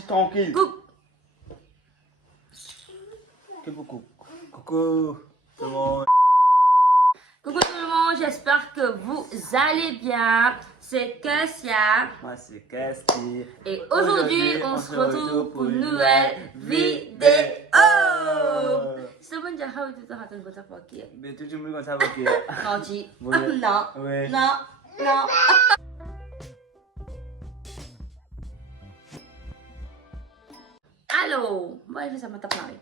Tranquille. Coucou. Coucou. Coucou. Tout le monde. Coucou tout le monde, j'espère que vous allez bien. C'est Kessia. Moi c'est Kesti. Et aujourd'hui, on se retrouve pour une nouvelle vidéo. Sebenarnya how itu tak akan kota pakai. Betul cuma kau sabar ke? Non, Ji. Boleh. Non. Oui. Non. Non. Allô, moi je vais ça m'attaquer.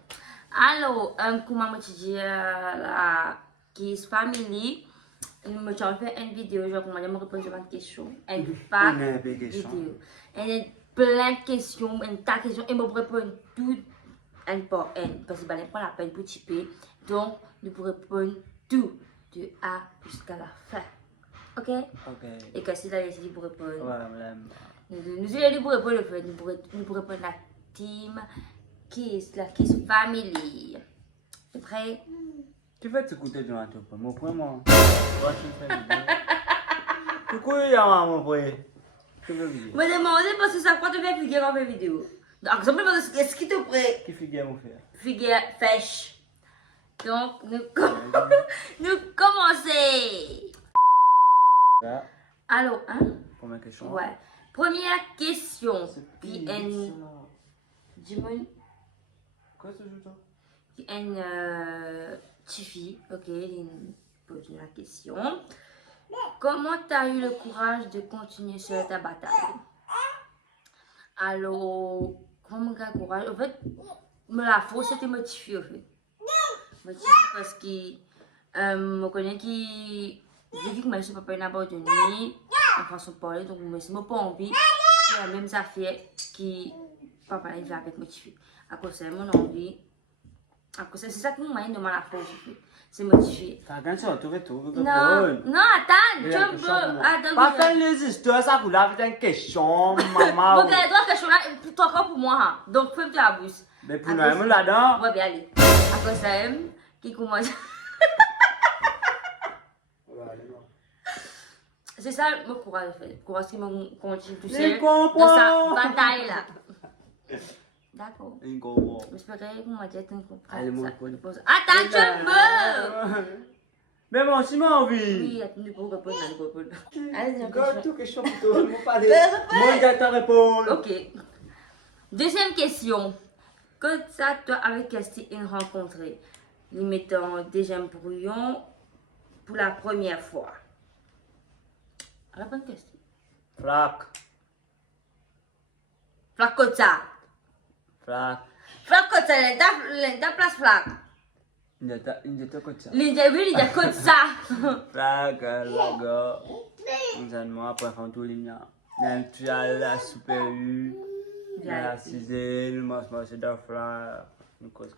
Allô, comment me dire la Kiss Family. Je me suis fait une vidéo, genre comment me répondre à une question. Elle pas vidéo. Elle a plein de questions, une tas de questions et me répondre tout un par un parce que ben prend la peine pour typer. Donc, nous pourrons répondre tout de A jusqu'à la fin. OK? Ok. Et que si là ici pour répondre. Ouais, madame. Nous allons pour répondre nous pourrons répondre la team Kiss, la Kiss Family. C'est prêt? Tu fais t'écouter dans la taupe, mon point moi. Ouais, tu fais vidéo. Coucou, y'a mon point. Tu veux vidéo? Me demander parce que ça quoi te fait figure en fait vidéo. Donc, exemple, qu'est-ce qui te prête? Qui figure mon frère? Figure fèche. Donc, nous commençons. Là, Allô, hein? première question. Ouais. Première question. Qui est une. dis-moi, Quoi ce jeu toi? qui est une Tiffy. Ok, il pose la question. Comment tu as eu le courage de continuer sur ta bataille? Alors, comment tu as eu le courage? En fait, me la faute, c'était motivé en fait. Motivé parce que je connais qui. J'ai dit que je ne peux pas abandonner en façon de parler, donc je n'ai pas envie. C'est la même affaire qui papa il va avec motivé. À cause de mon envie. C'est ça que nous moyen de la faute. C'est motivé. T'as gagné sur tout retour. Non, non, attends, je veux. Attends, pas faire les histoires, ça vous l'a fait une question, maman. Ok, toi, question là, toi encore pour moi. Hein. Donc, fais ta bouche. Mais pour nous, on là-dedans. Ouais, bien allez. Après ça, qui commence. C'est ça le courage en fait. Le courage qui me continue tout seul dans sa bataille là. D'accord. J'espère que vous m'avez dit que vous comprenez ça. Attends, je veux. Mais moi aussi, j'ai envie. Oui, attendez pour répondre, pour répondre. Allez, j'ai Tout question pour toi, je vais parler. Moi, je vais répondre. Ok. Deuxième question. Quand ça, toi, avec Christine rencontré, nous mettons déjà brouillon pour la première fois. La bonne question. Flac. Flac comme ça. Flac. Flac comme ça, l'inda place flac. Il était comme ça. L'inda comme ça. Flac, lago. Nous allons après faire tout l'igna. Tu as la super U. La cisée, nous marchons dans flac. Nous causons.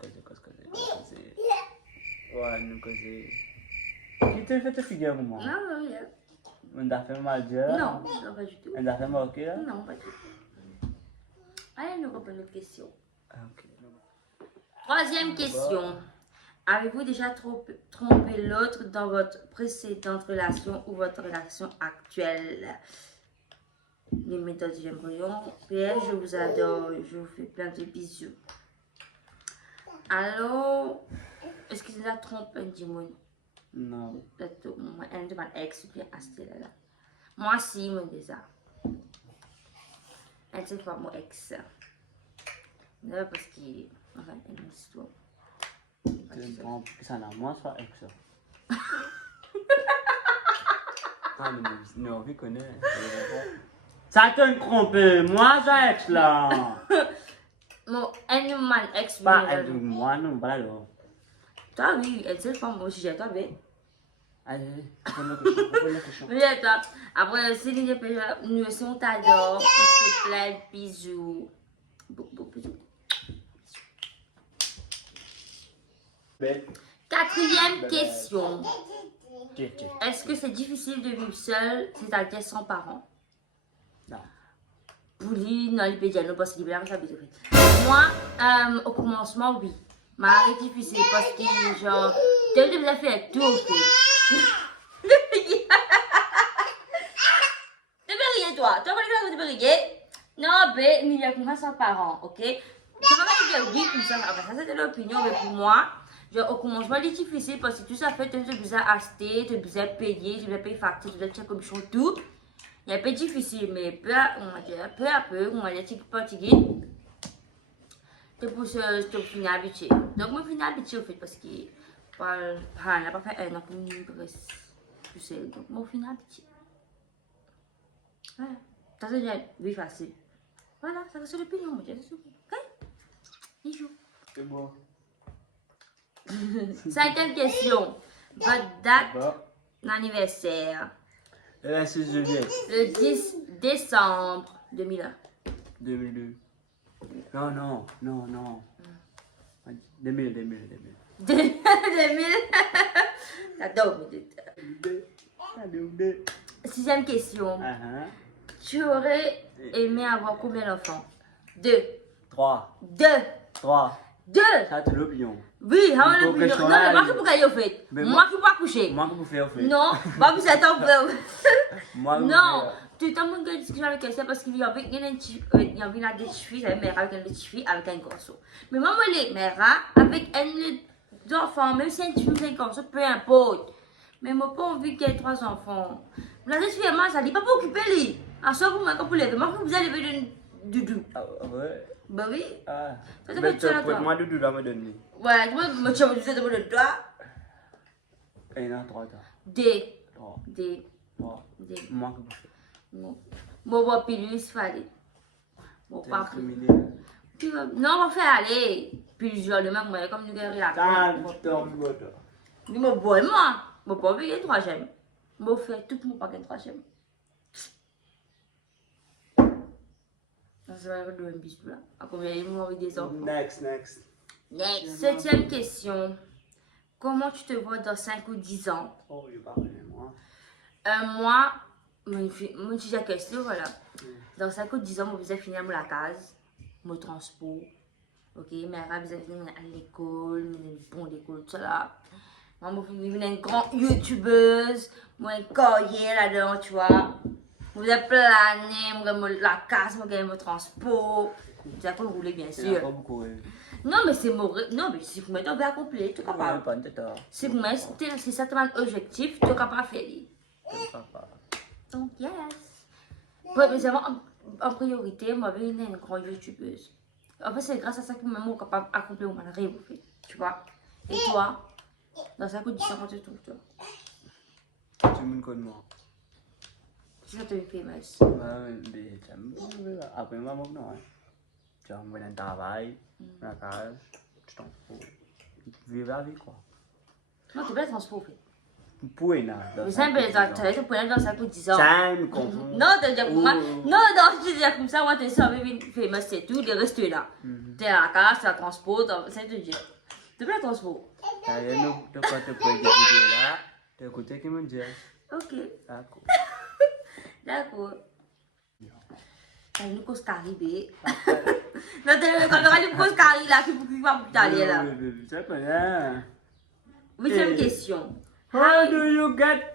Ouais, nous causons. Qui te fait te figure pour moi? Non, non, non. On a fait mal dire? Non, non, pas du tout. On a fait mal là? Non, pas du tout. Allez, nous reprenons notre question. Ok. Troisième question. Avez-vous déjà trompé l'autre dans votre précédente relation ou votre relation actuelle? Les méthodes j'aimerais. Pierre, je vous adore. Je vous fais plein de bisous. Alors, est-ce que tu as trompé, dis-moi? Non. Moi, elle de ma ex, bien acheté là. Moi, si, moi, déjà. Elle, c'est pas mon ex. Non, parce qu'il. Enfin, une histoire. Ça n'a moins soit ex. Ah, mais non, on connaît. Ça te trompe, moi, ça ex là. Mon, elle, mon ex, Pas moi, non, pas là. Toi, oui, elle, c'est pas mon sujet, toi, oui. Allez, pose la question. Oui, attends. Après, si nous sommes t'adore, on se fait plein de bisous. Beaucoup bisous. Quatrième question. Est-ce que c'est difficile de vivre seul, c'est-à-dire sans parents? Non. Pour lui, non, il peut dire non, parce qu'il est bien habitué. Moi, au commencement, oui. Mais c'est difficile parce que, genre, tu as déjà fait tout, en fait. Tu peux rier, toi. Tu vas pas tu peux rier. Non, mais il y a comme ça par an, ok? C'est pas que je dis oui, comme ça. Enfin, ça c'était l'opinion, mais pour moi, genre, au commencement, c'est difficile parce que tout ça fait, tu as besoin d'acheter, tu as besoin de payer, tu dois payer facture, tu dois checker commission, tout. Il est un peu difficile, mais peu à peu, on va dire, petit petit, tu peux finir habitué. Donc, moi, je finis habitué au fait parce que, on n'a pas fait un an pour nous, tout seul. Donc, moi, je finis habitué. Voilà. Ça, c'est déjà, oui, facile. Voilà, ça c'est l'opinion, moi, je suis ok? Bisous. C'est bon. 5e question. Votre date d'anniversaire? Le 26 juillet Le 10 décembre 2001. 2002. Non. 2000. 2000. J'adore. 6e question. Tu aurais aimé avoir combien d'enfants? 2. 3. 2. 3. 2. Ça, c'est l'opinion. Oui, Non, non, moi qui pour gagner au fait. Moi qui pas coucher. Moi, que vous faites au fait. Non, pas pour ça, Moi, non, tu es en train de discuter avec quelqu'un parce qu'il y avait des filles, avec une petite fille, avec un garçon. Mais moi, les mères, avec un enfant, même si tu fais un garçon, peu importe. Mais moi, pas envie qu'il y ait 3 enfants. La petite fille, ça dit pas pour occuper les. En soit, vous m'avez pour les. Moi, vous allez lever du doudou. Ah ouais? Bah oui. Ah. Ça te fait ça là, toi. Moi, doudou, là, me donner. Ouais, tu vois, me chame, tu sais, de toi. Et là, 3 ans. D. 3. D. 3. D. Moi, que vous faites. Bon, bon, pilule, il fallait. Bon, pas que. Non, on va faire aller. Plusieurs, le même, comme nous guérir la Je me bois, moi. Je ne peux pas payer 3e. Je vais faire tout pour ne pas gagner 3e. Ça va être un bisou là. À combien il m'a des enfants? Next. 7e question. Comment tu te vois dans 5 ou 10 ans? Oh, je parle de moi. Moi, mon sujet question, voilà. Dans 5 ou 10 ans, je vais finir la case, mon transport. Ok, mes rêves, je vais finir à l'école, une bonne école, tout ça là. Moi, je vais devenir une grande youtubeuse, moi, une carrière là-dedans, tu vois. Vous avez plané, la case, moi, mon transport. Vous avez rouler, bien sûr. Pas beaucoup. Non, mais c'est mon. Non, mais si vous mettez un peu accompli, tu es capable. Si vous mettez, c'est certainement l'objectif, tu es capable de faire. Donc, yes. Mais en priorité, moi, je suis une grande youtubeuse. En fait, c'est grâce à ça que moi, je suis capable d'accomplir mon rêve, tu vois. Et toi, dans 5 ou 10 ans, comment tu te trouves, toi? Tu me connais moi. C'est ça, tu es famous. Après, moi, non. Tu as un travail, la case, tu t'en fous. Vivre la vie, quoi. Non, tu peux être transport, Pour une mais ça, tu peux être dans 5 ou 10 ans. Ça, me confond. Non, tu dis comme ça. Non, tu dis comme ça, moi, tu es sûr, famous, c'est tout, les restes là. Tu es à la case, tu as transport, c'est tout dire. Tu peux être transport. Tu as un autre, tu peux te poser là, tu écoutes ce qu'il me dit. Ok. D'accord. D'accord. T'as une cause caribée. Non, quand on a une cause caribée là, qui va vous aller là. C'est pas bien. 8e question. How do you get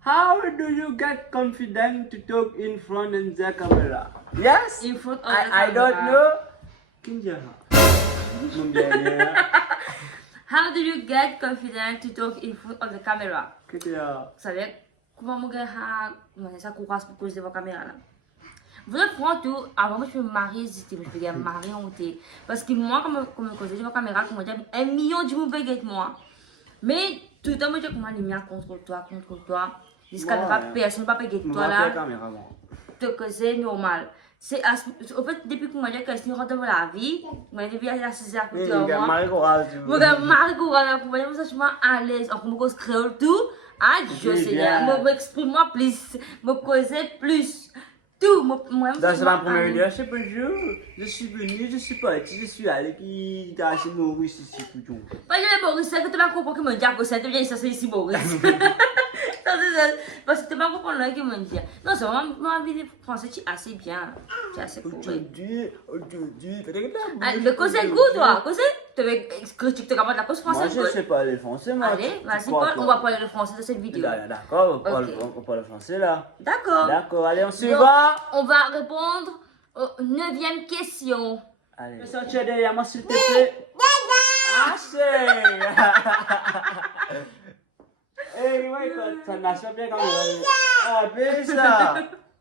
How do you get confident to talk in front of the camera? Yes? In front of the I camera. don't know. Kinja. How do you get confident to talk in front of the camera? Kinja. Vous savez, comment vous avez ça courage pour cause de la caméra là? Vous êtes franc tout, avant moi je me marie, je me marier en thé. Parce que moi, comme je cause de la caméra, comme je dis, 1 million de gens avec moi. Mais tout le temps, je dis comment lumière contre toi. Jusqu'à ne personne ne peut pas avec toi là. C'est normal. C'est en fait, depuis que je dis que je rentre dans la vie, je depuis à 6 heures pour dire moi. Je suis mal courage pour dire que je suis à l'aise. En comme je crée tout, ah Dieu Seigneur, je m'exprime plus, je cause plus. Tout, moi, dans la première vidéo, je sais pas, je suis venu, je suis parti, je suis allé, puis t'as acheté Maurice ici, tout. Moi, je Maurice, c'est que tu vas comprendre que mon diable, c'est que ça c'est ici Maurice. Parce que tu vas comprendre ce que je dis. Non, c'est vraiment, ma vie française, tu es assez bien. Tu es assez cool. Aujourd'hui, Le conseil goût, toi, conseil? tu te capable de la cause Moi, française. je sais parler français, moi. Allez, vas-y, Paul, on va parler le français de cette vidéo. D'accord, Ok. on parle français là. D'accord. D'accord, allez, on suit. Donc, on va répondre aux 9e question. Allez. Fais sortir derrière moi, s'il te plaît. Assez. Eh, ouais, ça marche bien quand même. Ah, fais ça.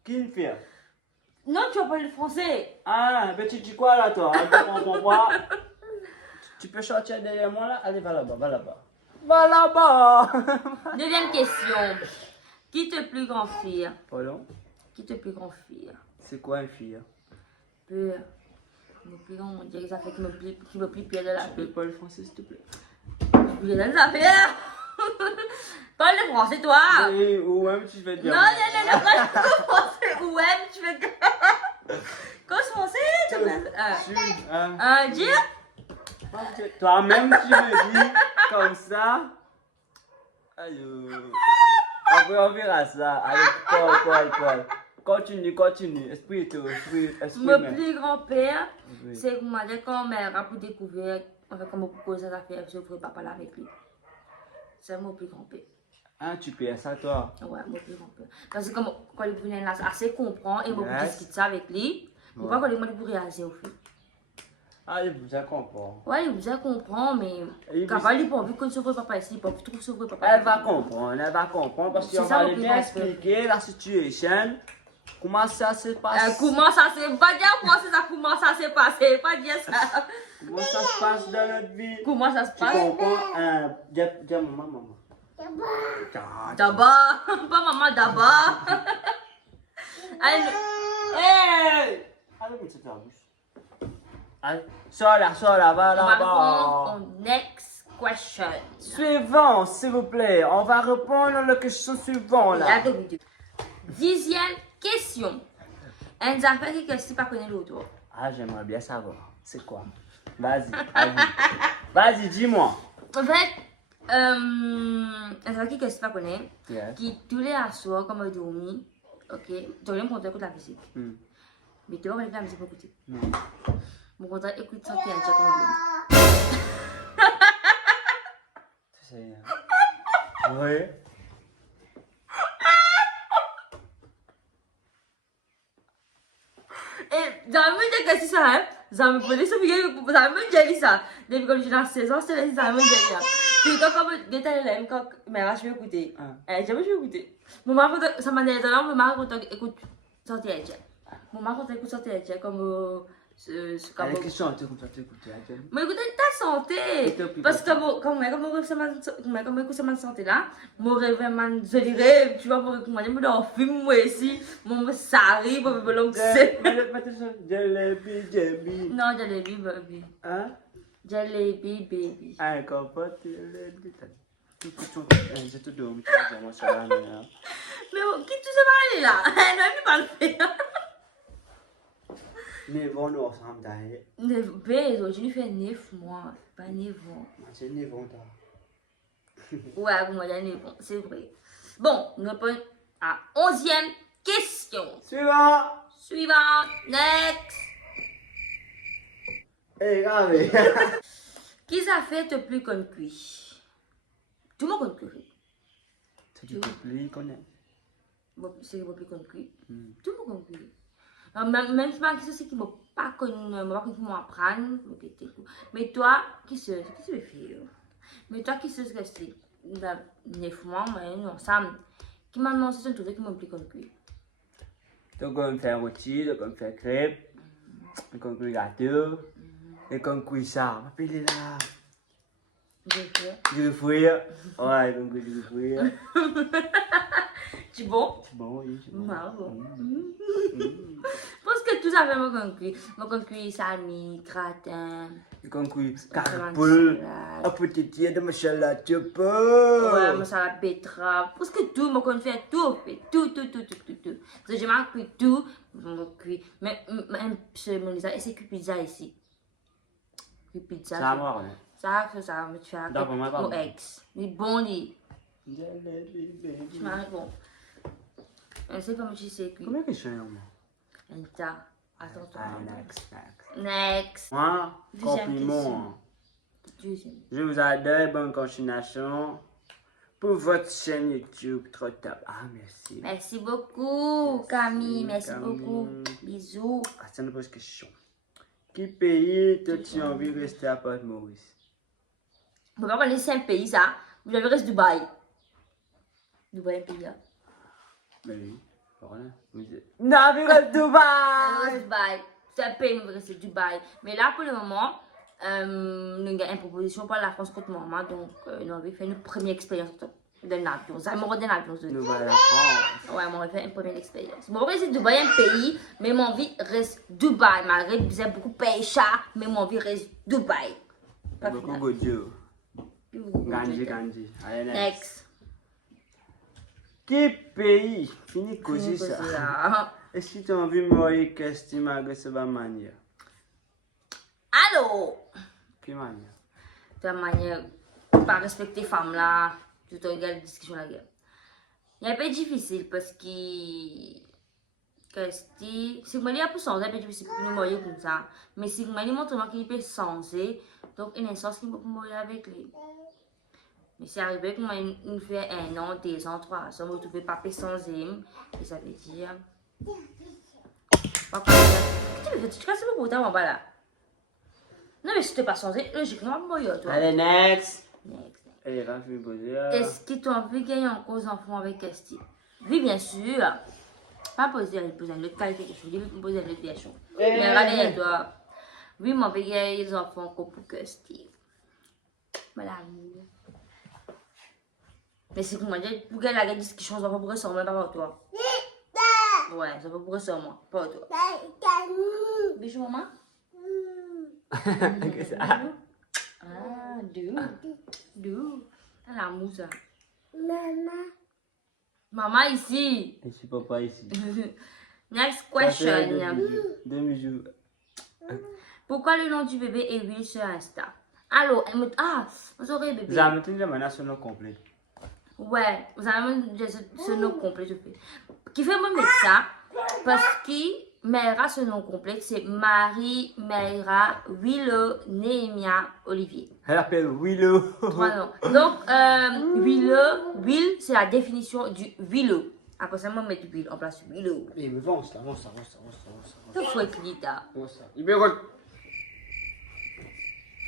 Qui le fait? Non, tu vas parler le français. Ah, mais tu dis quoi là, toi? On comprend. Tu peux sortir derrière moi là? Allez, va là-bas, va là-bas. Va là-bas. 9e question. Qui te plus grand fier? Pardon? Qui te plus grand fier? C'est quoi un fille? Peu. Le plus grand, on dirait ça fait qui me plus pire de la Tu peux vie. parler français, s'il te plaît? Je vais les affaires. Parle le français, toi. Oui, ou même tu veux dire. Non, non, parle le français. Ouais, tu fais quoi ce français? Tu me dire? Toi-même, tu me dis comme ça. Allô. Après, on verra ça. Allez, Paul. Continue. Esprit. Mon plus grand-père, Oui. c'est que moi, dès qu'on m'a pour découvrir, enfin, comment pourquoi ça fait, je ne pourrais pas parler avec lui. C'est mon plus grand-père. Ah, tu perds ça, toi? Ouais, mon plus grand-père. Parce que comme, quand il venait là, assez comprend et moi, Yes. discute ça avec lui. Pourquoi quand il m'a dit pour réagir au fait? Ah, je vous comprends. Ouais, il vous comprend, mais quand il n'a pas envie qu'on se voit papa ici, il ne trouve se voit papa. Elle va comprendre parce C'est qu'on ça, va mon lui plus bien grand-père. expliquer la situation. Comment ça se passe? Comment ça s'est pas dire français ça comment ça s'est passé pas dire ça Comment ça se passe dans notre vie? comment ça se Tu passe comprends? Dis maman. d'abord pas maman d'abord allez Hey! Allez, mets ça dans la bouche. Allez, sors là, va on va là-bas. répondre au next question Suivant, s'il vous plaît. On va répondre à la question suivante là. 10e question une affaire qui ne pas connaître l'autre Ah, j'aimerais bien savoir. C'est quoi? Vas-y, vas-y, dis-moi. en fait une affaire qui ne pas connaître Yes. qui tous les soirs comme on dormi ok tu vas me conter écoute la musique mais tu vas connaître la musique pour écouter Non. mon contrat écoute ça qui est un check on dormi Oui. Et zaman jadi ça, zaman boleh sebagai zaman jadi ça. Depuis que j'ai la saison, c'est les zaman jadi. Puis quand des talents, quand mais là je vais écouter. Je vais écouter. Mon mari ça m'a dit là, mon mari quand écoute sortir elle. Mon mari quand écoute sortir elle comme Allez, question, tu écoutes. mais écoutez ta santé parce que comme écoute ma santé là mon rêve man je dirais tu vois pour moi je me dans film moi ici mon sari pour me long c'est Jalebi. non jalebi baby Hein? jalebi baby Ah, compote. Je te donne, moi ça va. mais qui tu sais parler là non il parle Mais bon, nous ensemble d'ailleurs. bébé aujourd'hui fait 9 mois pas 9 ans C'est 9 ans. ouais pour moi j'ai 9 ans c'est vrai bon nous répondons à 11e question suivante next Eh, grave. qui ça fait te plus qu'on cuit tout le monde connaît Tu dis que plus il connaît. c'est plus qu'on cuit tout le monde connaît même si ma question c'est qu'il m'a pas connu comment apprendre mais toi qui se fait mais toi qui se reste dans 9 mois mais ensemble qui m'a annoncé son truc qui m'a plus qu'on cuit Donc, on fait rôti, donc on fait crêpes, donc on fait gâteau, et on cuit ça. On appelle là. Du fruit. Ouais, donc du fruit. tu bon? Bon, oui. Bravo. Parce que tout ça fait mon cuit salmi, gratin. Donc on cuit carpoule, un petit tiers de machallah, tu peux. Ouais, moi ça la betterave. Parce que tout, moi qu'on fait tout. Tout. Donc je m'en cuit tout, je cuit. Mais c'est mon et c'est cuit pizza ici. Cuit pizza. Ça va, ouais. Ça, mais tu as D'accord, au ex. Mais bon, lui. Jalebi, baby. Je m'en réponds. C'est comme si c'est cuit. Combien de questions, moi? Un tas. Attends. Ah, next. Next. Moi, Deuxième compliment. Deuxième. Je vous adore, bonne continuation pour votre chaîne YouTube, trop top. Ah, merci. Merci beaucoup, Camille. Merci Camille. beaucoup. Bisous. Ah, c'est une bonne question. Qui pays as-tu envie de rester à Port-Maurice? Je ne peux pas parler de 5 pays, ça. Vous avez resté Dubaï. Dubaï, un pays, là. Mais oui, voilà. Non, mais reste Dubaï! Dubaï. C'est un pays, mais c'est Dubaï. Mais là, pour le moment, nous avons une proposition pour la France contre moi. Donc, nous avons fait une première expérience d'un avion. Ça m'a d'un avion. Nous allons à la France. Ouais, on va faire une première expérience. Bon, après, c'est Dubaï, un pays, mais mon vie reste Dubaï. Malgré que j'ai beaucoup payé cher, mais mon vie reste Dubaï. Pas Beaucoup final. de Dieu. Gandhi. Allez, Next. Qui pays? Fini cosy ça. Ça. Est-ce que tu as envie de mourir qu'est-ce que tu m'as de manière? Allô? Quelle manière? De manière, pas respecter les femmes là, tout en regarde la discussion là. Il est un peu difficile parce que. Si je suis pour changer, c'est un peu difficile pour nous mourir comme ça. Mais si je me montre qu'il peut changer, donc il y a une chance qu'il peut mourir avec lui. Mais c'est arrivé que moi, il fait 1 an, 2 ans, 3 ans, je me retrouve pas changer. Et ça veut dire. Papa, tu casses le bouton en bas là. Non, mais si tu n'es pas changé, logiquement, je vais mourir toi. Allez, next. Next. Allez, va me poser. Est-ce que tu as envie de gagner encore des enfants avec Casti? Oui, bien sûr. Pas poser une autre qualité de chose, je vais me poser une autre question. Mais regardez, toi. Oui, moi, je vais gagner des enfants encore pour Casti. Voilà. Mais c'est comment dire, pour gagner la discussion, ça va pour ça, mais pas pour toi. Ouais, ça va pour ça, moi, pas pour toi. Bisous, maman. Ah, d'où? La mousse. Maman ici. Je suis papa ici. Next question. 2 bisous. Pourquoi le nom du bébé est Will sur Insta? Alors, vous aurez bébé. Vous avez mis le nom complet. Ouais, vous avez mis ce nom complet, je fais. Qui fait moi mettre ça? Parce que Meira, ce nom complet, c'est Marie Meira Willow Nehemia Olivier. Elle appelle Willow. 3 noms. Donc, Will, c'est la définition du Willow. Après ça, on met du Will en place du Willow. Mais avance là. C'est faut écrire ça. Il me regarde.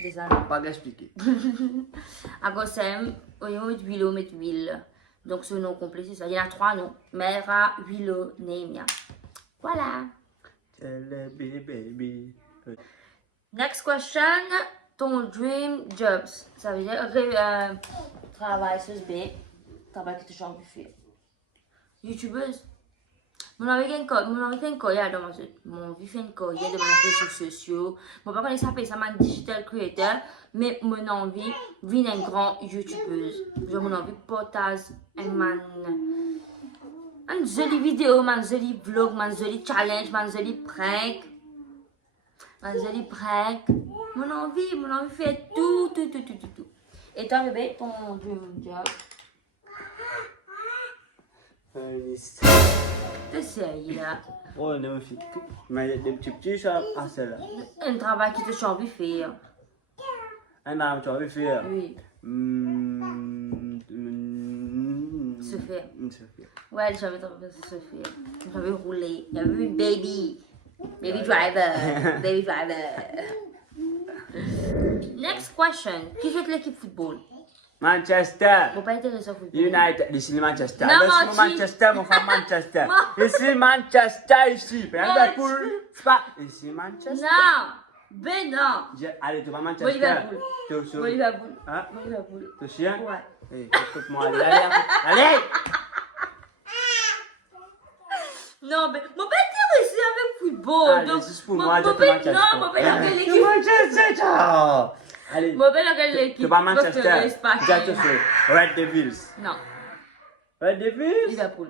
Désolé. Pas d'expliquer. Après ça, on met Willow, on met Will. Donc, ce nom complet, c'est ça. Il y en a 3 noms. Meira, Willow, Nehemia. Voilà. Baby. Next question. Ton dream jobs. Ça veut dire travail sur B. Travail que tu as envie de faire. YouTubeuse. Mon envie fait une carrière dans mon vie fait une carrière dans les réseaux sociaux. Mon papa s'appelle ça un digital creator, mais mon envie vient une grande YouTubeuse. Genre mon envie partage une jolie vidéo, un joli vlog, un joli challenge, un joli prank. Mon envie fait tout. Et toi bébé, ton dream job? C'est sérieux là. Oh non, mais des petits ça à celle-là. Un travail qui te fait envie de faire. Un arme, tu as envie de faire. Oui. Se faire. Ouais, j'avais envie de se faire. J'avais roulé. J'avais une baby. Baby driver. Baby driver. Next question. Qui joue l'équipe football? Manchester. Faut pas intéresser au football. United. Ici Manchester. Non, Laisse-moi Manchester, mon frère Manchester. Ici Manchester, ici. C'est pas ici Manchester. Non. Ben non. Allez, tu vas Manchester. Liverpool. Liverpool. Hein? Liverpool. Tu chien? Ouais. Écoute-moi, allez. Non, mais mon père intéressé avec football. Allez, Donc, juste pour moi, mon père, non, mon père regarde l'équipe. Manchester. Allez. Mon père regarde l'équipe. Tu vas Manchester. Manchester. Red Devils. Non. Red Devils? Liverpool.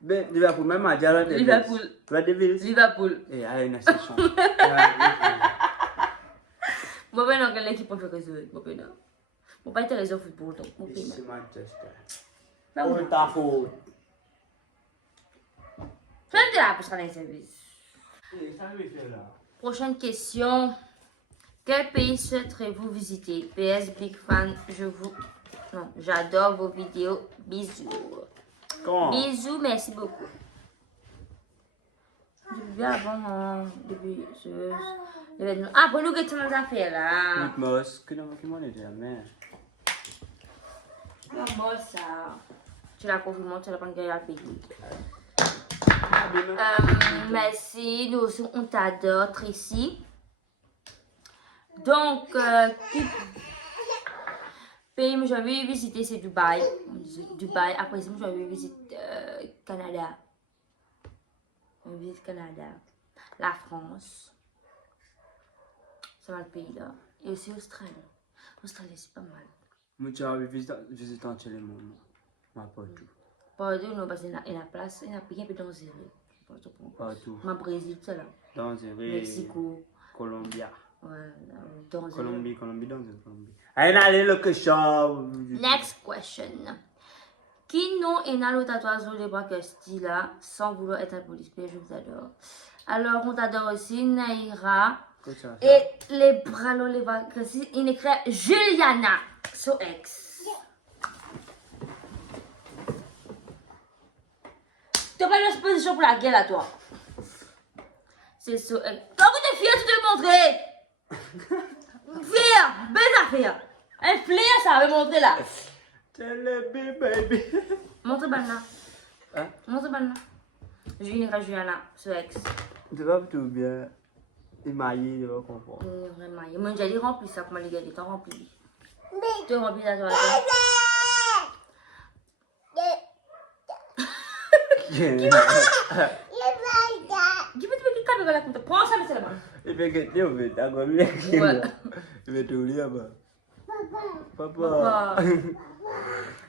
Liverpool, même à dire Red Devils. Liverpool. Red Devils. Liverpool. Et allez, une session. Mon père regarde l'équipe pour faire que mon père non. Mon père intéressé au football. Donc, mon père. C'est Manchester. Pas où? Ta faute. Fin de la pour les services. Ça me fait là. Prochaine question. Quel pays souhaiterez-vous visiter? PS Big Fan, Non, j'adore vos vidéos. Bisous. Comment? Bisous, merci beaucoup. Depuis avant, depuis l'événement. Ah, pour nous, qu'est-ce que tu as fait là? Mos, que non, qui m'en est jamais. Moi, ça. Tu l'as confirmé, tu l'as pas gagné à payer. Merci, nous aussi, on t'adore, Tracy. Donc, pays que j'avais visité, c'est Dubaï. Dubaï, après ça, j'avais visité Canada. On visite Canada, la France. C'est le pays là. Et aussi Australie. Australie, c'est pas mal. Moi, j'avais visité en Chili, moi. Pas tout. Pardon, non, parce qu'il y a la place, il y a un peu dangereux. Partout. Ma Brésil, c'est là. Dangereux. Mexico. Colombia. Ouais, dangereux. Colombie, dangereux, Colombie. Allez, location. Next question. Qui non est dans le tatouage sur les bras que style là, sans vouloir être un policier, je vous adore. Alors, on t'adore aussi, Naïra. Et les bras, les bras que style, il écrit Juliana, sur X. Tu n'as pas une exposition pour la gueule à toi. C'est sur X. Quand vous êtes fier, tu te montrer. Fier, belle affaire. Un flair, ça va montrer là. Baby. Montre Banna. Hein? Montre Banna. Juliana, sur X. Tu vas tout bien. Émaillé, je vais comprendre. Vraiment. Moi, j'ai rempli ça, comment les gars, t'as rempli. Tu remplis la toilette. Prends ça, mais c'est la main. Il fait que tu veux, t'as quoi, il fait tout lire, bah. Papa.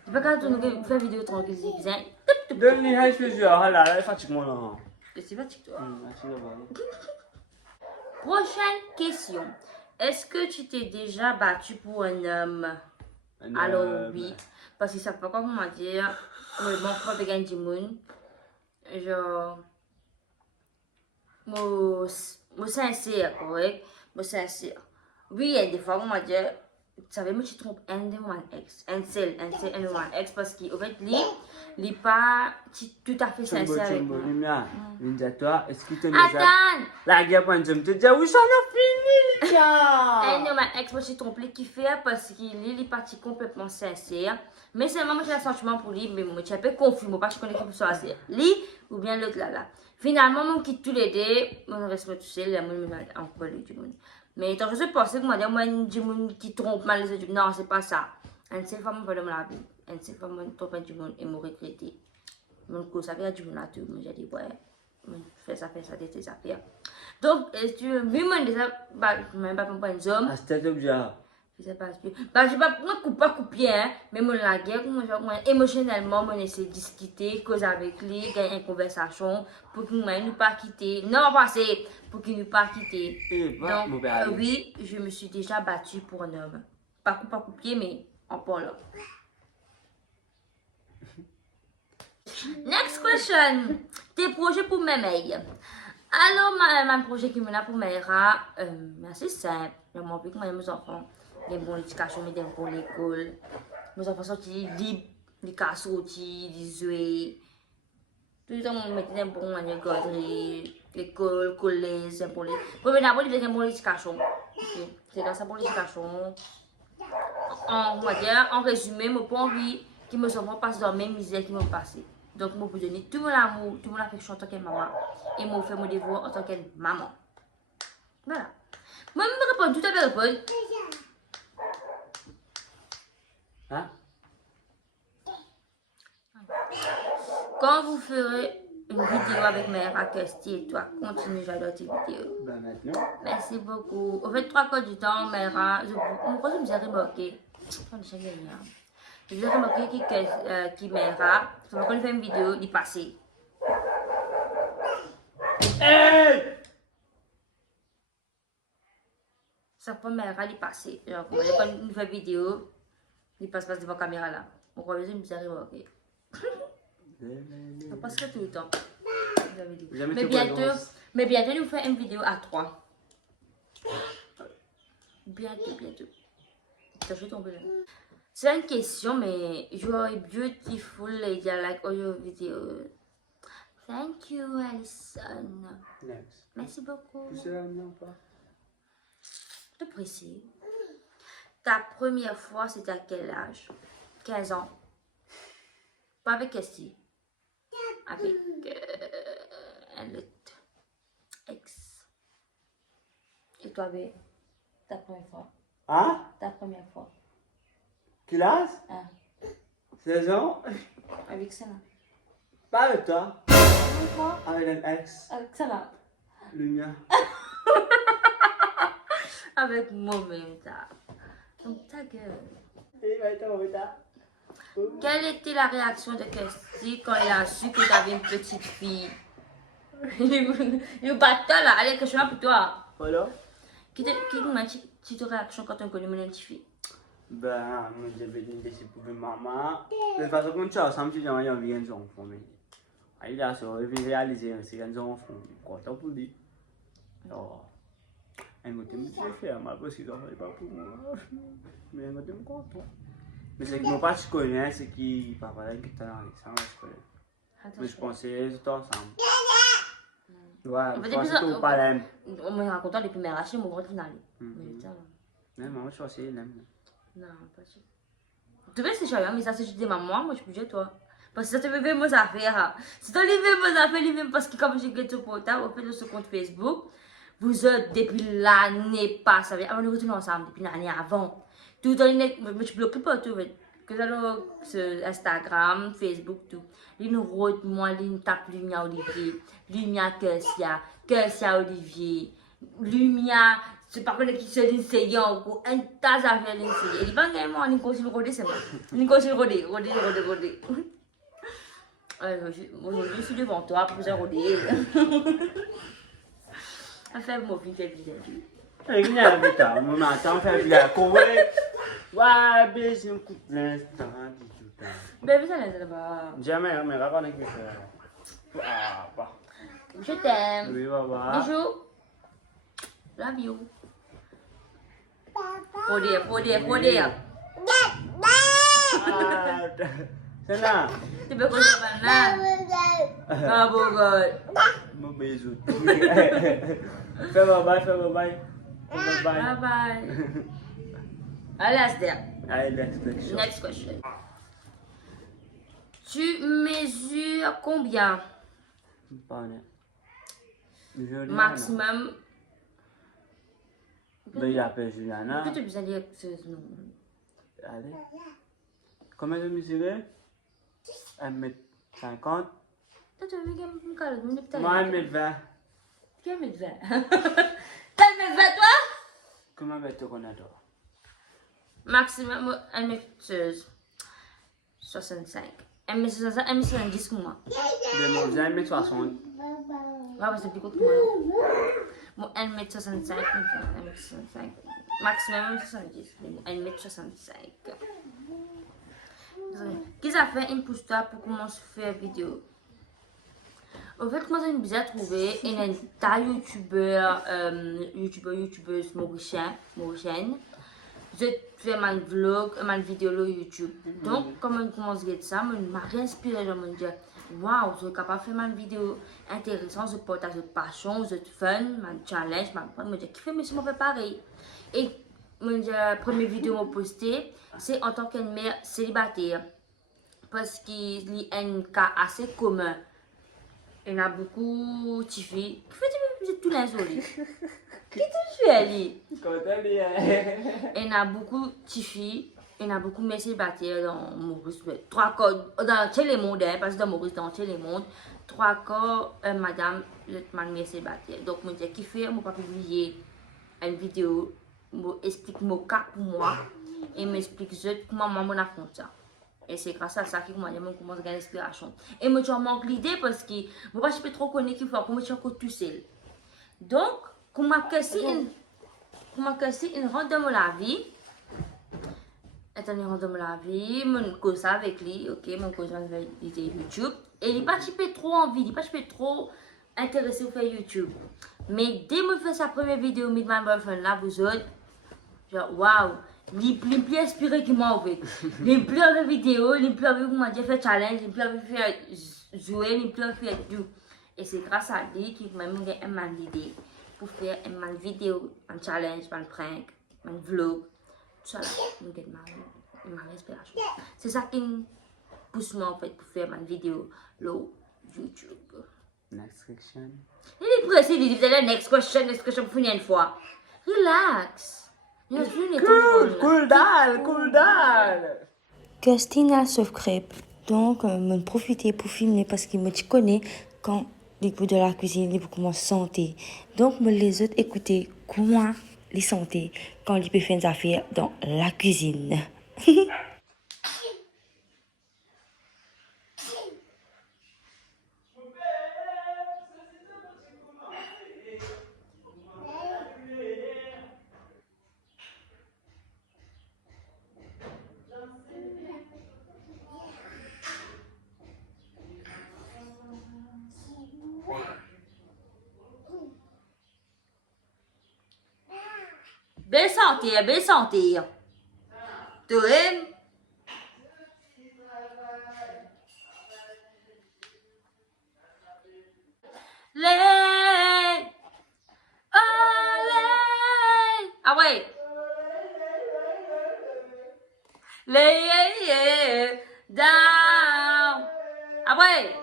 Tu peux quand tu fais vidéo tranquille, c'est Donne-lui un cheveu, ah là, là, fatigue-moi là. c'est pas TikTok. Merci d'avoir. Prochaine question. Est-ce que tu t'es déjà battu pour un homme? Alors oui, parce que ça peut pas comment dire. Mon frère vegan du monde. Genre, moi sincère, correct? Moi sincère. Oui, il y a des fois, on m'a dit, tu savais, moi, tu trompes un de mon ex, un seul de mon ex, parce qu'en fait, lui, il n'est pas tout à fait sincère avec moi. Toi, est-ce que tu Attends! La guerre, quand je me dis, oui, j'en ai fini, les gars! Un de mon ex, moi, je suis trompée qui fait parce qu'il est parti complètement sincère. Mais seulement, moi, j'ai un sentiment pour lui, mais moi, je suis un peu confus, moi, parce que je connais qui soit sincère. Lui ou bien l'autre là. Finalement, moi, quitte tous les deux, on reste tout seul, là, moi, je en parle du monde. Mais tant que je pense que moi, je me qui trompe mal les autres, non, c'est pas ça. Une seule fois, je vais dans la vie. Une seule fois, je trompe du monde et je me regrette. Mon coup, ça vient du monde à tout. J'ai dit, ouais, fais ça, tes affaires. Donc, tu veux, vu moi, déjà, même pas pour un homme. Ah, c'était objet. Je sais pas, je sais pas, moi, pas couper, hein, mais moi, la guerre, moi, émotionnellement, moi, j'essaie de discuter, cause avec lui, gagner une conversation, pour qu'il ne nous pas quitter. Non, pas c'est, pour qu'il ne nous pas quitter. Donc, oui, je me suis déjà battue pour un homme. Pas couper, mais en parlant. Next question. Tes projets pour mes mails. Alors, mon projet qui me l'a pour mes rats, c'est simple. J'ai envie que mes enfants aient une bonne éducation, mais une bonne école. Mes enfants sont libres, les cas sortis, les jouets. Tout le temps, on met un bon garderie, l'école, collège, un bon éducation. Pour d'abord, il y a une bonne éducation. C'est dans sa bonne éducation. En résumé, je n'ai pas envie que mes enfants passent dans la même misère qu'ils m'ont passé. Donc, je vais donner tout mon amour, toute mon affection en tant que maman. Et je vais faire mon devoir en tant que maman. Voilà. Moi, je me réponds, tout à fait répondre. Hein? Quand vous ferez une vidéo avec Mère Kesti et toi, continue, j'adore tes vidéos. Ben maintenant. Merci beaucoup. Au fait, 3 quarts du temps, Mère, pourquoi je me suis remarqué? Je vous ai remarqué qui Mera, quand on fait une vidéo, il passe. Hey! Ça prend Mera, il passe. Genre, quand on fait une vidéo, il passe devant la caméra là. On croit que je me suis remarqué. Ça passe tout le temps. Mais bientôt, nous faisons une vidéo à 3. Bientôt. Je suis tombée là. C'est une question, mais you are a beautiful lady. I like all your videos. Thank you, Alison. Next. Merci beaucoup. Tu sais là, non pas? Je t'apprécie. Ta première fois, c'était à quel âge? 15 ans. Pas avec Cassie. Avec un autre ex. Et toi, B? Ta première fois? Hein? Ta première fois? Quel âge? Hein? 16 ans? Avec ça, là. Pas avec toi. Avec moi? Avec un ex. Avec ça, là. Le mien. Avec moi-même, ça. Donc, ta gueule. Et va être en retard. Quelle était la réaction de Kirsty quand il a su que tu avais une petite fille? Il bat là, allez, que je suis là pour toi. Voilà. Quelle est ta réaction quand on connaît une petite fille? Ben, moi j'avais dit que c'est pour maman. De toute façon, quand tu as ensemble, tu as envie d'un enfant. Il a ça, il veut réaliser c'est un enfant. Content pour lui. Alors, elle m'a dit, je vais faire mal parce que ça n'est pas pour moi. Mais elle m'a dit, content. Mais c'est que mon père, je connais, c'est qu'il papa là qui t'a dans les sangs, je connais. Mais je pensais que c'était ensemble. Ouais, je pensais que c'était au palais. On me raconte depuis mes rachis, mon grand final. Mais maman, je pensais qu'il aime. Non, pas sûr. Tu veux, c'est chiant, mais ça, c'est juste des mamans, moi, je peux dire toi. Parce que ça te fait mes affaires. Si tu livres mes affaires, lui-même, parce que comme j'ai gagné portable, au fait de ce compte Facebook, vous êtes depuis l'année passée, avant de retourner ensemble, depuis l'année avant. Tout dans les mais je bloque pas tout, que ça sur Instagram, Facebook, tout. Lui nous rote, moi, lui nous tape Lumia Olivier, Lumia Kessia Olivier, Lumia. Je ne sais pas qui se dit c'est ou un tas d'affaires d'essayer. Il dit pas que moi, on continue de roder, c'est moi. On continue de roder. Je suis devant toi pour vous roder. Enfin, moi, je vais faire vidéo. Il n'y a pas de mon attend faire vidéo. Ouais, bien, c'est un coup de l'instant. Bébé, ça n'est pas. Jamais, mais là, on est que ça. Je t'aime. Oui, papa. Bisous. Love you. Pode. C'est là. Tu peux coucher là. Ah, bon, God. Mon bisou. Fais bye. Bye bye. Allez, Asder. Allez, Next question. Tu mesures combien? Pas Maximum. Ben, il appelle Juliana. Pourquoi tu as besoin de dire ce nom? Allez. Combien de mesurer? 1m50. Toi, tu veux dire que je Moi, 1m20. Quel 1m20? T'as 1m20 toi? Comment vas-tu connaître? Maximum 1m65. 1m65, 1m70 pour moi. De mon 1m60. Ouais, parce que c'est plus court que moi. Bon, 1m65, 1m65. Maximum 70. 1m65. Qu'est-ce a fait une pousse-toi pour commencer à faire vidéo? En fait, moi, j'ai une bizarre trouvé une taille youtubeuse mauricienne. Je fais mon vlog, mon vidéo sur YouTube. Donc, comme on commence à ça, m'a inspiré. Je me dis, waouh, je suis capable de faire une vidéo intéressante, je partage de passion, de fun, mon challenge. Je me dis, qui fait, mais je me fais pareil. Et la première vidéo que j'ai postée, c'est en tant qu'une mère célibataire. Parce qu'il y a un cas assez commun. Il y en a beaucoup de filles. Qui fait tout l'insolite? Qui tu fais, Ali? Il y en a beaucoup de filles. Il y en a beaucoup de mères célibataires dans Maurice. 3 corps dans tous les mondes, parce que dans Maurice, dans tous les mondes. 3 corps, madame, ma mère célibataire. Donc, je me dis, qui fait, je ne vais pas publier une vidéo. Explique mon cas pour moi et m'explique comment moi affronte ça. Et c'est grâce à ça que moi je commence à gagner l'inspiration. Et moi je manque l'idée parce que moi je peux trop connaître qu'il faut comment je suis encore tout seul. Donc comment que si une rentre dans la vie, étant une rentre dans la vie, mon cause avec lui, ok, mon cause avec YouTube et il pas trop envie, il pas trop intéressé à faire YouTube. Mais dès que je fais sa première vidéo with my boyfriend là, vous autres Genre, waouh, les plus inspirés qui m'ont fait. Les plus de vidéos, les plus envie comment dire faire challenge, les plus envie faire jouer, les plus envie faire tout. Et c'est grâce à lui qui m'a mis une idée pour faire une vidéo, un challenge, un prank, un vlog. Tout ça là, ma respiration. C'est ça qui me pousse moi en fait pour faire une vidéo sur YouTube. Next question. Il est pressé, il dit la next question pour finir une fois. Relax. Cool down. Christina subscribe. Donc, je profiter pour filmer parce qu'il me connaît quand les goûts de la cuisine, les comment santé. Donc, me les autres écouter comment les santé quand ils peuvent faire des affaires dans la cuisine. Belle santé. Tu aimes? Les. Ah ouais. Lay down. Ah ouais.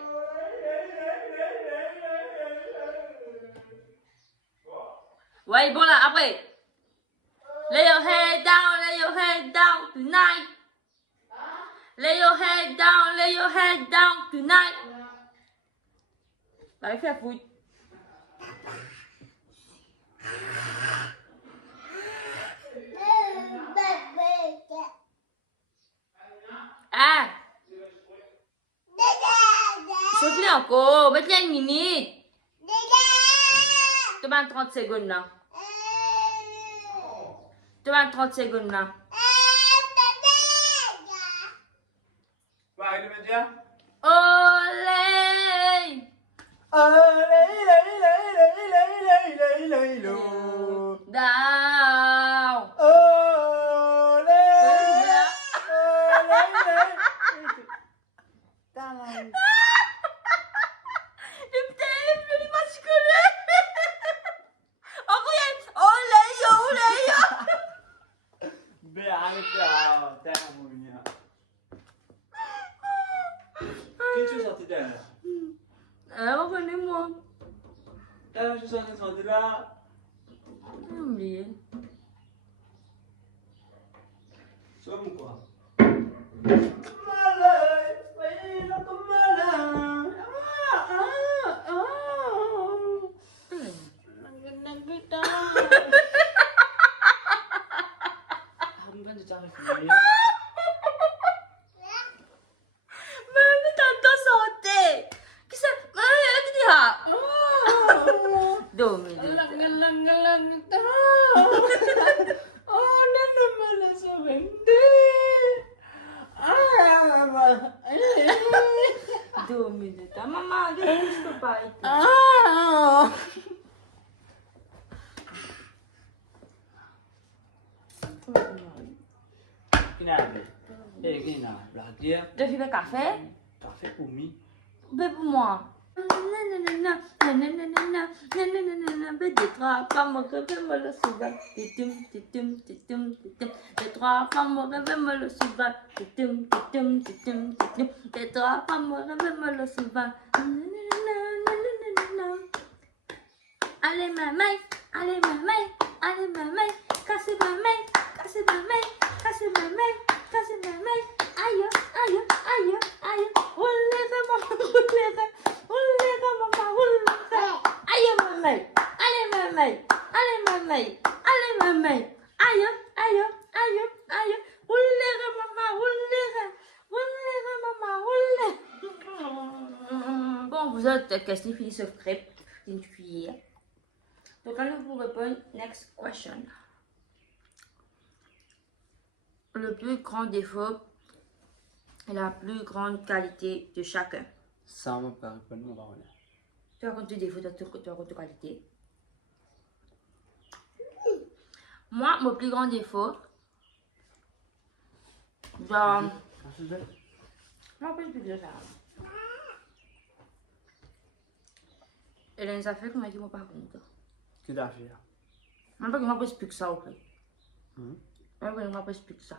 Ouais, bon là, après. Lay your head down tonight. Lay your head down tonight. Lại phép vui. À. Sophie encore, bắt nhanh minute. Tôi ban 30 secondes nào. Tôi ban 30 secondes nào. Vai, Limedia. Olé. Down. Qu'est-ce que tu sorti d'elle? Revenez-moi. Je suis sorti là. J'ai oublié. Somme ou quoi? Maman, je ne peux pas être. Tu fais le café? Café pour mi. Bébé pour moi. Des trois femmes réveillent le souvent. Des trois femmes réveillent le souvent. Des trois femmes réveillent le souvent. Allez maman, allez maman, allez maman, cassez maman, cassez maman, cassez maman, cassez maman. Aïe, aïe, aïe, aïe. Roulez maman, roulez maman, roulez. Aïe maman, allez maman, allez maman, allez maman. Aïe, aïe, aïe, aïe. Roulez maman, roulez maman, roulez. Bon, vous êtes question fini ce script, une cuillère. Donc, allons vous répondre. Next question. Le plus grand défaut et la plus grande qualité de chacun. Ça me paraît pas de mon parole. Tu racontes tes défauts, tu racontes tes qualités. Moi, mon plus grand défaut, genre... Non, pas expliquer ça. Hélène, ça fait comment dis-moi par contre. Qu'est-ce que t'as fait? Même pas que moi, je explique ça, ok. Même pas que moi, je explique ça.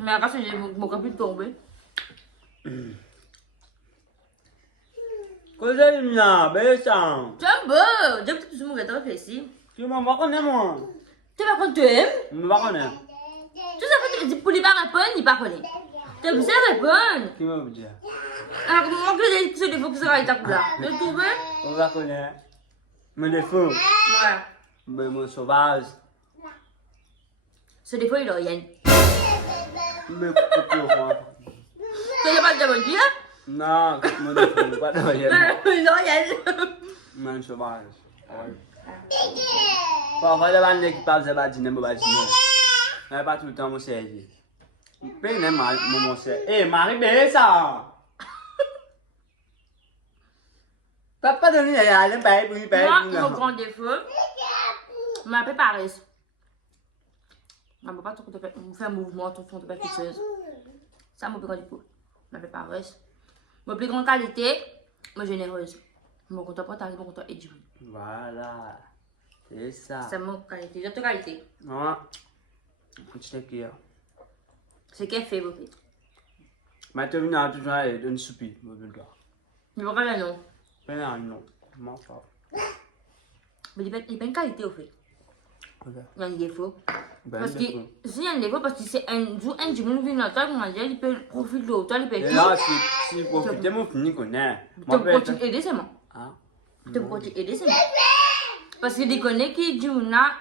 Mais quand j'ai mon copine tombé. Qu'est-ce que c'est là? Bessa. J'aime beau! J'aime que tout le monde est réfléchi. Tu m'en vas connaître moi? Tu vas quand tu aimes? Je me vas connaître. Tu sais que tu dis pour lui pas répondre, il pas connaît. Tu as besoin de répondre. Qui m'a dit? Alors, comment que c'est des défauts qui sera étape là? Tu trouves? On va connaître. Mes défauts. Ouais. Mais mon sauvage. Ce défaut, il a rien. Mais pourquoi? Tu n'as pas de dire? Non, mon défaut. Pas de rien. Il a rien. Mon sauvage. Parfois, il y a des gens qui parlent de badine, mais badine. Mais pas tout le temps, mon serge. Mais non, mon serge. Eh, Marie, Bessa. Papa de lui, il a le baby, Moi, mon grand défaut, je m'appelle Paris. Je ne peux pas trop faire un mouvement, tout fond de faire quelque chose. Ça, mon plus grand défaut. Je m'appelle Paris. Mon plus grande qualité, je suis généreuse. Je me compte pas tarder, je me compte éduquer. Voilà. C'est ça. C'est mon qualité. D'autres qualités. Non. Tu sais qui est. C'est qu'elle fait, vous faites. Mais tu viens toujours à une soupie, mon gars. Je ne veux pas le nom. Mais non, je m'en fous. Mais il n'y a pas une qualité, au fait. Ok. Il y a un défaut. Ben, Parce que s'il y a un défaut, parce que c'est un jour, un jour, nous venons à toi, il peut profiter de l'autre, il peut et là, si vous profitez, mon fini connaît. Tu peux continuer aider, c'est moi. Ah. Tu peux continuer aider, c'est moi. Parce que les connaît qui dit on a,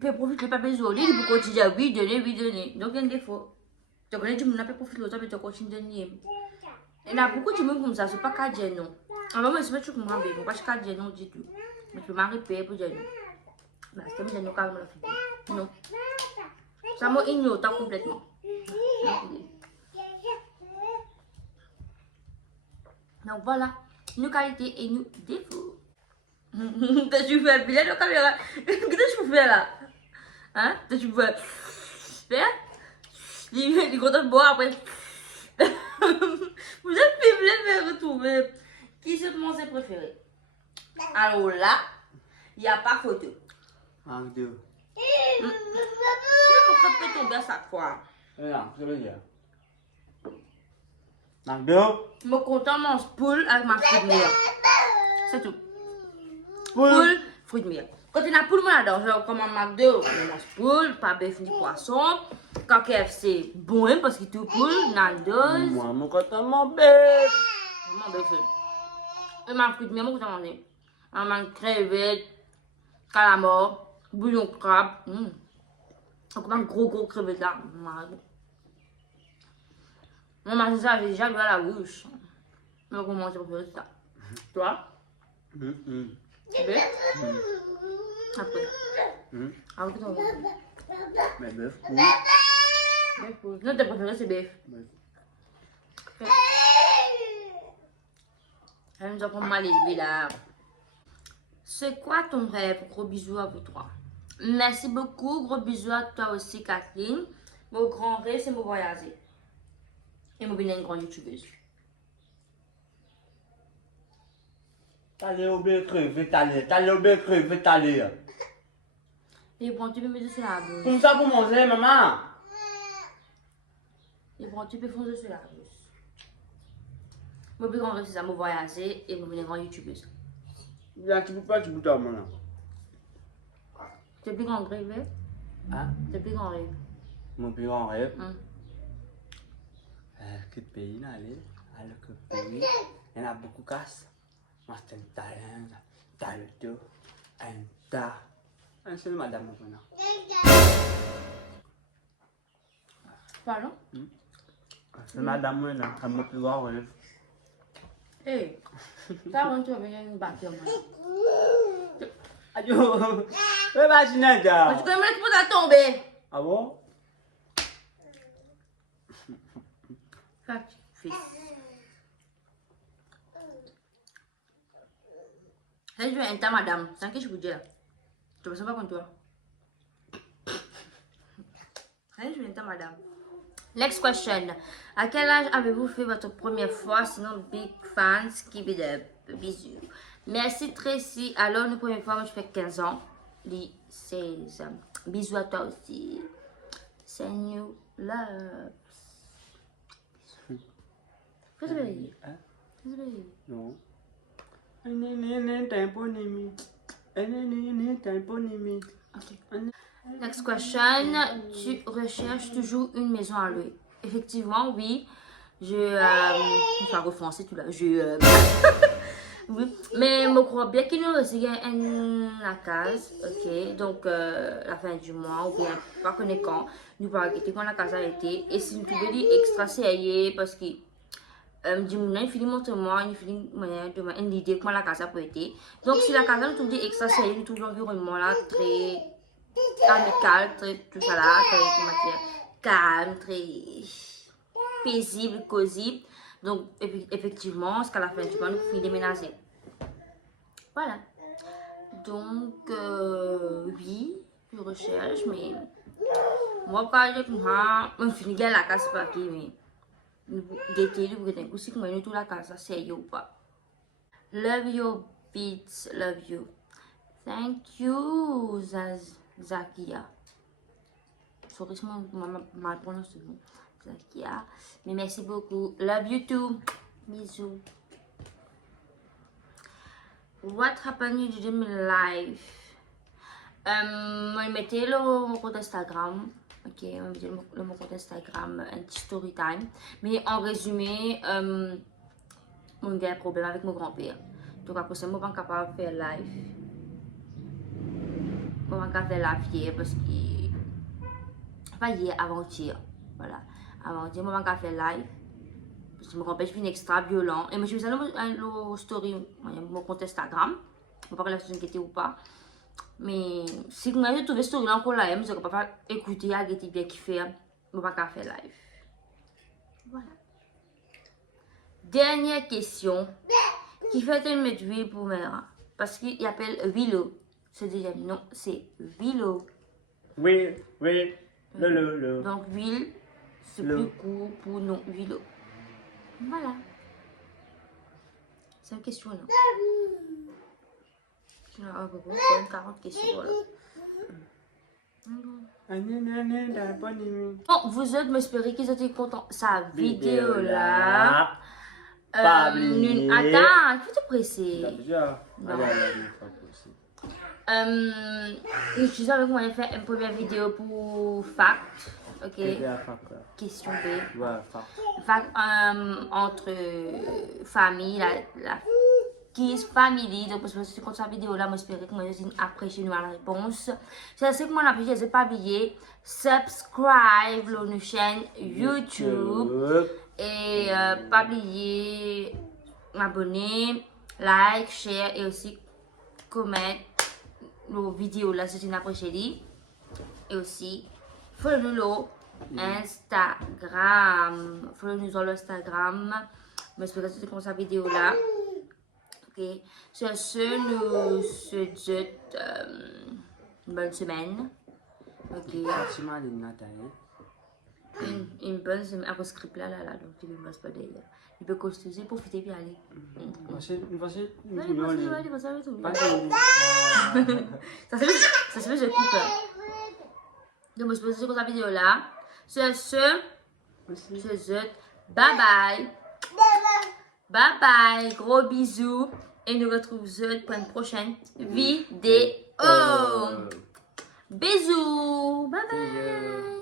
peut profiter pas besoin de lui, il peut continuer à oui donner. Donc il y a un défaut. Tu connais dit on a peut profiter de l'autre, mais tu continues de donner. Il y a beaucoup de gens comme ça, c'est pas qu'à dire non. Alors moi, je me suis dit que moi, je ne peux pas qu'à dire non du tout. Mais je peux m'arrêter pour dire non. Mais c'est bien, nous carrément la fille. Non. Ça m'a ignoré complètement. Donc voilà, nos qualités et nos défauts. Qu'est-ce que tu fais, Bilal, la caméra? Qu'est-ce que tu fais là? Hein? Qu'est-ce que tu fais? Faire? Il est content de boire après. Vous êtes fait retrouver. Qui c'est mon préféré? Alors là, il n'y a pas photo. Un, deux. Pourquoi tu peux tomber à chaque fois? Non, je veux dire. Un, deux. Je me contente de manger poule avec ma fruit de mer. C'est tout. Poule. Poule, fruit de mer. Quand tu as poule, moi j'adore. Genre comme un McDo, je mange poule, pas bœuf ni poisson. Quand KFC, bon, parce que tout poule, Nando's. Moi, mon coton, mon bébé. Mon bœuf. Et ma fruit de mer, moi je mange. Je mange crevette, calamar, bouillon de crabe. Donc un gros crevette là. Moi, mange ça, j'ai déjà l'eau à la bouche. Mais comment je préfère ça? Toi? Bœuf? Après. Après, tu vas Mais bœuf, poule. bœuf. Non, tes préférés, c'est bœuf. Elle nous a pas mal élevé là. C'est quoi ton rêve? Gros bisous à vous trois. Merci beaucoup. Gros bisous à toi aussi, Catherine. Mon grand rêve, c'est me voyager. Et me devenir une grande youtubeuse. T'allais au becreux, t'allais au becreux, t'allais. Et bon, tu peux me laisser la bouche. Comme ça pour manger, maman. Et bon, tu peux foncer sur la bouche. Mon plus grand rêve, c'est ça, me voyager et me devenir une grande youtubeuse. Bien, tu peux pas, tu peux pas, maman. C'est le plus grand rêve? Hein? C'est le plus grand rêve. Mon plus grand rêve. Quel pays là, allez? Alors que pays, il y en a beaucoup de casse. Moi, c'est un talent, un tas. Un seul madame maintenant. Pardon? C'est madame maintenant, c'est mon plus grand rêve. Hé, t'as rendu tu vas venir nous battre, moi. Aïe, ouais, bah, je n'ai pas. Tu connais me laisser pour tomber. Ah bon? Fils. Là, je vais un tas, madame. C'est un que je vous dis là. Tu veux savoir comme toi? Allez, je viens de madame. Next question. À quel âge avez-vous fait votre première fois? Sinon, big fans, keep it up. Bisous. Merci Tracy. Alors, une première fois, moi, je fais 15 ans. 16 ans. Bisous à toi aussi. Send you love. Qu'est-ce que tu veux dire? Qu'est-ce que tu veux dire? Non. Ok. Next question. Tu recherches toujours une maison à louer? Effectivement, oui. Je vais français, tu l'as. Oui. Mais je crois bien qu'il nous reste la case, ok. Donc, la fin du mois, ou bien, pas connaître quand, nous pourrons quitter quand la case a été. Et si nous pouvons dire extra sérieux, parce que, du moment il finit montre-moi, il finit une idée comment la case a été. Donc, si la case nous trouve extra sérieux, nous trouvons l'environnement là très amical, très tout ça là, très calme, très paisible, cosy. Donc, effectivement, jusqu'à la fin du mois, nous pouvons déménager. Voilà. Donc, oui, je recherche, mais moi, quand je finis la casse par qui, mais je suis tout la casse, c'est ou pas. Love your beats, love you. Thank you, Zakia. Sorry, je mal prononcé. Zakia. Mais merci beaucoup. Love you too. Bisous. What happened you didn't live? Je mettais le compte Instagram. Ok, je mettais le compte Instagram un petit story time. Mais en résumé, on a un problème avec mon grand-père. Donc après ça, je ne suis pas capable de faire live. Je ne suis pas capable de faire live hier parce que... Pas hier, avant-hier. Voilà. Avant-hier, je ne suis pas capable de faire live. Parce que mon grand-père est extra violent. Et moi, je me suis dit, le story, mon compte Instagram. Je ne sais pas si c'est inquiété ou pas. Mais si vous avez trouvé ce story là encore là, je ne vais pas écouter, il y a bien qui fait. Je ne vais pas faire live. Voilà. Dernière question. Qui fait une médouille pour moi? Parce qu'il appelle Willow. C'est déjà non, c'est Willow. Oui, le. Donc, Will, c'est plus court pour non, Willow. Voilà. C'est une question là. Il y a 40 questions là. Oh, vous êtes, m'espérez qu'ils étaient contents. Sa vidéo là. Attends, il faut te presser. Non. Je suis avec moi, j'ai fait une première vidéo pour fact. Ok. Question B. Ouais, Fact entre famille, la Kiss Family. Donc, je suis contre cette vidéo là, j'espère que vous appréciez la réponse. C'est ce que moi apprécie, je n'ai pas oublié. Subscribe la chaîne YouTube. Et pas oublier m'abonner, like, share et aussi comment nos vidéos là si tu apprécié. Et aussi follow-nous Instagram. Follow-nous sur l'Instagram. J'espère que tu as cette vidéo là. Ok. Sur ce, nous se souhaitons une bonne semaine. Ok. Une bonne semaine. Après script là, donc tu ne me pas d'ailleurs. Il peut construire, profiter puis aller. Ça se fait, je coupe. Donc, je pose sur la vidéo là. Sur ce, bye bye. Bye bye. Gros bisous. Et nous retrouvons pour une prochaine vidéo. Bisous. Bye bye.